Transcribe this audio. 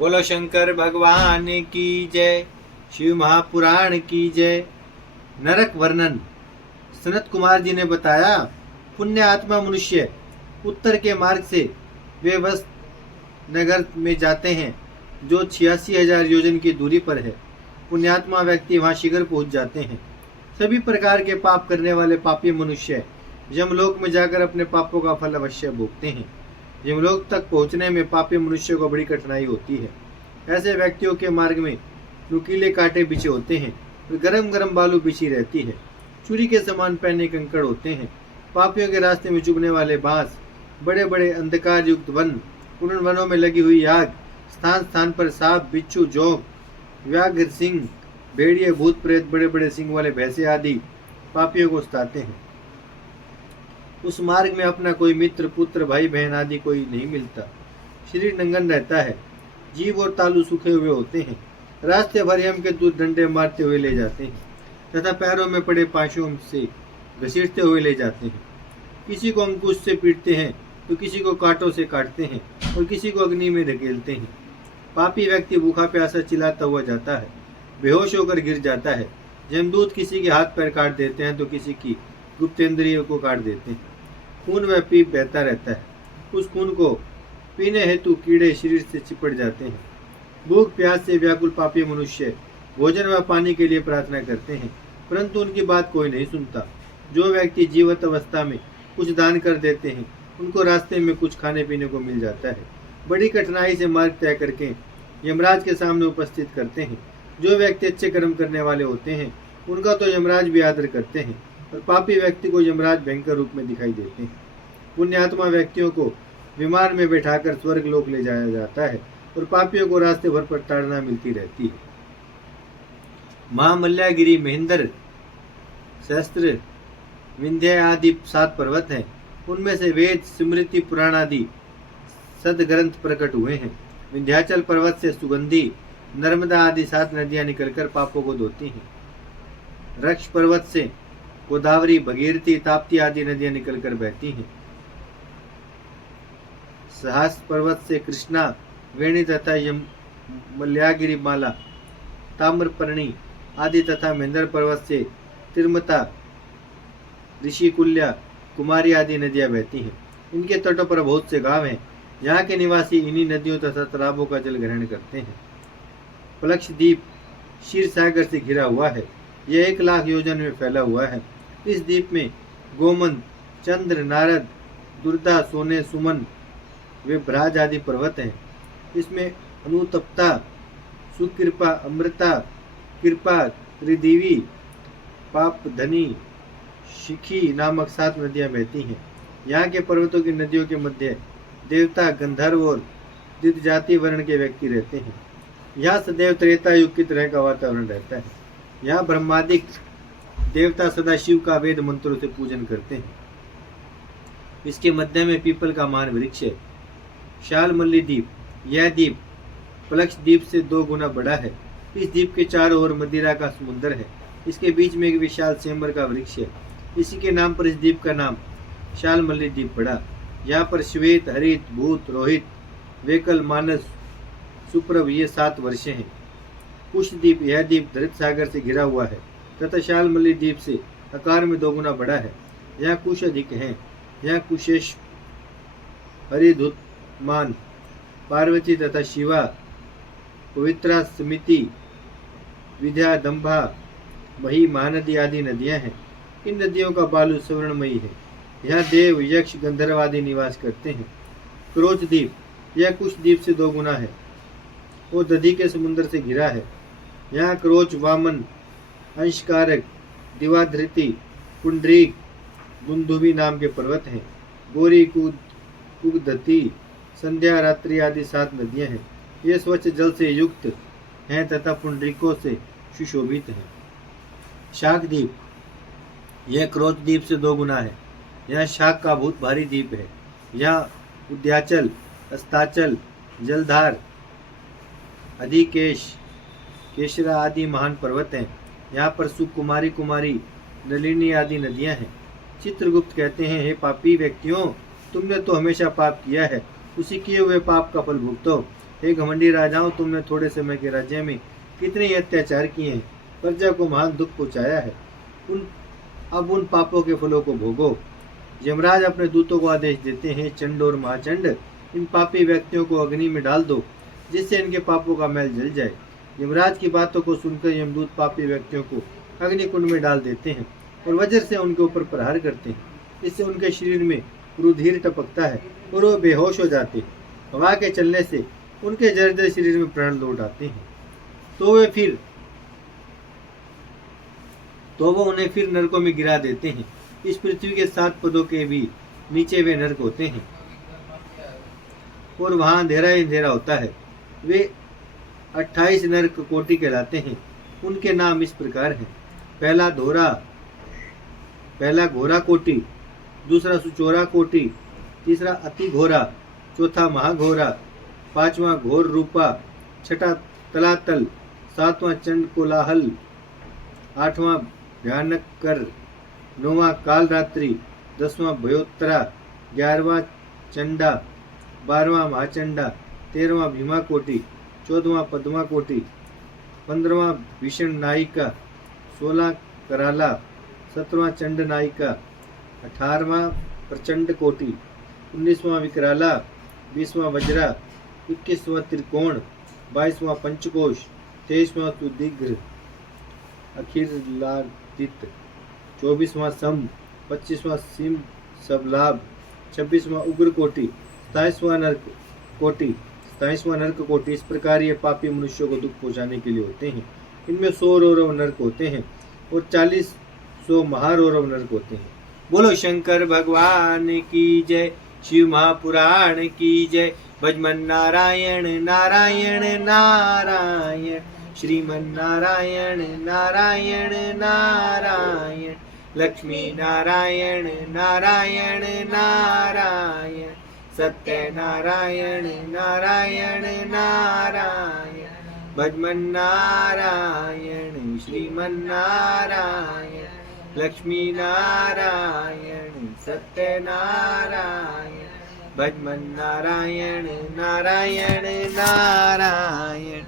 बोलो शंकर भगवान की जय। शिव महापुराण की जय। नरक वर्णन। सनत कुमार जी ने बताया, पुण्य आत्मा मनुष्य उत्तर के मार्ग से वेवस्त नगर में जाते हैं जो 86,000 योजन की दूरी पर है। पुण्यात्मा व्यक्ति वहां शीघ्र पहुंच जाते हैं। सभी प्रकार के पाप करने वाले पापी मनुष्य यमलोक में जाकर अपने पापों का फल अवश्य भोगते हैं। यमलोक तक पहुंचने में पापी मनुष्य को बड़ी कठिनाई होती है। ऐसे व्यक्तियों के मार्ग में नुकीले कांटे बिछे होते हैं और गरम गरम बालू बिछी रहती है। चूड़ी के समान पहने कंकड़ होते हैं। पापियों के रास्ते में चुभने वाले बांस, बड़े बड़े अंधकार युक्त वन, उन वनों में लगी हुई आग, स्थान स्थान पर सांप, बिच्छू, जोंक, व्याघ्र, सिंह, भेड़िए, भूत प्रेत, बड़े बड़े सिंह वाले भैंसे आदि पापियों को सताते हैं। उस मार्ग में अपना कोई मित्र, पुत्र, भाई बहन आदि कोई नहीं मिलता। शरीर नंगन रहता है। जीव और तालू सूखे हुए होते हैं। रास्ते भर यम के दूत डंडे मारते हुए ले जाते हैं तथा पैरों में पड़े पाशों से घसीटते हुए ले जाते हैं। किसी को अंकुश से पीटते हैं तो किसी को कांटों से काटते हैं और किसी को अग्नि में धकेलते हैं। पापी व्यक्ति भूखा प्यासा चिल्लाता हुआ जाता है, बेहोश होकर गिर जाता है। यमदूत किसी के हाथ पैर काट देते हैं तो किसी की गुप्तेंद्रियों को काट देते हैं। खून व पीप बहता रहता है। उस खून को पीने हेतु कीड़े शरीर से चिपट जाते हैं। भूख प्यास से व्याकुल पापी मनुष्य भोजन व पानी के लिए प्रार्थना करते हैं, परंतु उनकी बात कोई नहीं सुनता। जो व्यक्ति जीवित अवस्था में कुछ दान कर देते हैं, उनको रास्ते में कुछ खाने पीने को मिल जाता है। बड़ी कठिनाई से मार्ग तय करके यमराज के सामने उपस्थित करते हैं। जो व्यक्ति अच्छे कर्म करने वाले होते हैं, उनका तो यमराज भी आदर करते हैं और पापी व्यक्ति को यमराज भयंकर रूप में दिखाई देते हैं। पुण्यात्मा व्यक्तियों को विमान में बैठाकर स्वर्ग लोक ले जाया जाता है और पापियों को रास्ते भर पर ताड़ना मिलती रहती है। महामल्लागिरी, महेंद्र, सहस्त्र, विंध्य आदि 7 पर्वत हैं। उनमें से वेद, स्मृति, पुराण आदि सदग्रंथ प्रकट हुए हैं। विंध्याचल पर्वत से सुगंधी, नर्मदा आदि 7 नदियां निकलकर पापों को धोती हैं। रक्ष पर्वत से गोदावरी, भगीरथी, ताप्ती आदि नदियां निकलकर बहती हैं। सहस पर्वत से कृष्णा, वेणी तथा मल्यागिरी माला, ताम्रपर्णी आदि तथा महेंद्र पर्वत से तिरमता, ऋषिकुल्या, कुमारी आदि नदियां बहती हैं। इनके तटों पर बहुत से गांव हैं। यहाँ के निवासी इन्हीं नदियों तथा तालाबों का जल ग्रहण करते हैं। पलक्ष द्वीप क्षीर सागर से घिरा हुआ है। यह 1,00,000 योजन में फैला हुआ है। इस द्वीप में गोमंत, चंद्र, नारद, दुर्दा, सोने, सुमन वे भ्राज आदि पर्वत हैं। इसमें अनुतप्ता, सुकृपा, अमृता, कृपा, त्रिदेवी, पाप धनी, शिखी नामक 7 नदियां बहती हैं। यहाँ के पर्वतों की नदियों के मध्य देवता, गंधर्व और द्विज जाति वर्ण के व्यक्ति रहते हैं। यहाँ सदैव त्रेता युग की तरह का वातावरण रहता है। यहाँ ब्रह्मादिक देवता सदा शिव का वेद मंत्रों से पूजन करते हैं। इसके मध्य में पीपल का महान वृक्ष है। शालमल्ली द्वीप, यह द्वीप पलक्ष द्वीप से 2 गुना बड़ा है। इस द्वीप के चारों ओर मदिरा का समुद्र है। इसके बीच में एक विशाल सेंबर का वृक्ष है। इसी के नाम पर इस द्वीप का नाम शालमल्ली द्वीप पड़ा। यहाँ पर श्वेत, हरित, भूत, रोहित, वेकल, मानस, सुप्रभ ये 7 वर्षे हैं। कुश द्वीप, यह द्वीप धृत सागर से घिरा हुआ है तथा शालमल्ली द्वीप से आकार में 2 गुना बड़ा है। यहाँ कुश अधिक हैं। यहाँ कुशेश, हरिधुत, मान, पार्वती तथा शिवा, पवित्रा, समिति, विद्या, दंभा, मही, महानदी आदि नदियां हैं। इन नदियों का बालू स्वर्णमयी है। यहाँ देव, यक्ष, गंधर्व आदि निवास करते हैं। क्रोच द्वीप, यह कुश द्वीप से 2 गुना है और दधी के समुद्र से घिरा है। यहाँ क्रोच, वामन, अंशकारक, दिवाधृति, पुंडरीक, दुंदुभी नाम के पर्वत हैं। गोरी, कुगदती, संध्या, रात्रि आदि 7 नदियां हैं। ये स्वच्छ जल से युक्त हैं तथा पुंडरीकों से सुशोभित हैं। शाक द्वीप, यह क्रोच द्वीप से 2 गुना है। यह शाक का बहुत भारी द्वीप है। यहाँ उद्याचल, अस्ताचल, जलधार, अधिकेश, केशरा आदि महान पर्वत हैं। यहाँ पर सुकुमारी, कुमारी, नलिनी आदि नदियां हैं। चित्रगुप्त कहते हैं, हे पापी व्यक्तियों, तुमने तो हमेशा पाप किया है, उसी किए हुए पाप का फल भुगतो। हे घमंडी राजाओं, तुमने थोड़े समय के राज्य में कितने ही अत्याचार किए हैं, प्रजा को महान दुख पहुंचाया है। अब उन पापों के फलों को भोगो। यमराज अपने दूतों को आदेश देते हैं, चंड और महाचंड, इन पापी व्यक्तियों को अग्नि में डाल दो, जिससे इनके पापों का मैल जल जाए। यमराज की बातों को सुनकर यमदूत पापी व्यक्तियों को अग्निकुंड में डाल देते हैं और वज्र से उनके ऊपर प्रहार करते हैं। इससे उनके शरीर में रुधिर टपकता है और वो बेहोश हो जाते हैं। हवा के चलने से उनके जर्जर शरीर में प्राण लौट आते हैं। तो वो उन्हें फिर नरकों में गिरा देते हैं। इस पृथ्वी के 7 पदों के भी नीचे वे नरक होते हैं और वहां अंधेरा ही अंधेरा होता है। वे 28 नरक कोटि कहलाते हैं। उनके नाम इस प्रकार हैं। पहला घोरा कोटि, दूसरा सुचोरा कोटि, तीसरा अति घोरा, चौथा महाघोरा, पांचवा घोर रूपा, छठा तलातल, सातवां चंड कोलाहल, आठवां भयानक कर, नौवां काल रात्रि, 10वां भयोत्तरा, 11वां चंडा, 12वां महाचंडा, 13वां भीमा कोटि, 14वां पद्मा कोटि, 15वां भीषण नायिका, 16वां कराला, 17वां चंड नायिका, 18वां प्रचंड कोटि, 19वां विकराला, 20वां वज्रा, 21वां त्रिकोण, 22वां पंचकोश, 23वां सुदीर्घ अखिलादित, 24वां सम, 25वां सिम सबलाभ, 26वां उग्र कोटि, 27वां नरक कोटि। इस प्रकार ये पापी मनुष्यों को दुख पहुंचाने के लिए होते हैं। इनमें 100 रौरव नरक होते हैं और 40 महारौरव नरक होते हैं। बोलो शंकर भगवान की जय, शिव महापुराण की जय। भजमन नारायण नारायण नारायण, श्रीमन नारायण नारायण नारायण, लक्ष्मी नारायण नारायण नारायण, सत्य नारायण नारायण नारायण, भजमन नारायण श्रीमन नारायण, लक्ष्मी नारायण सत्य नारायण, भजमन नारायण नारायण नारायण।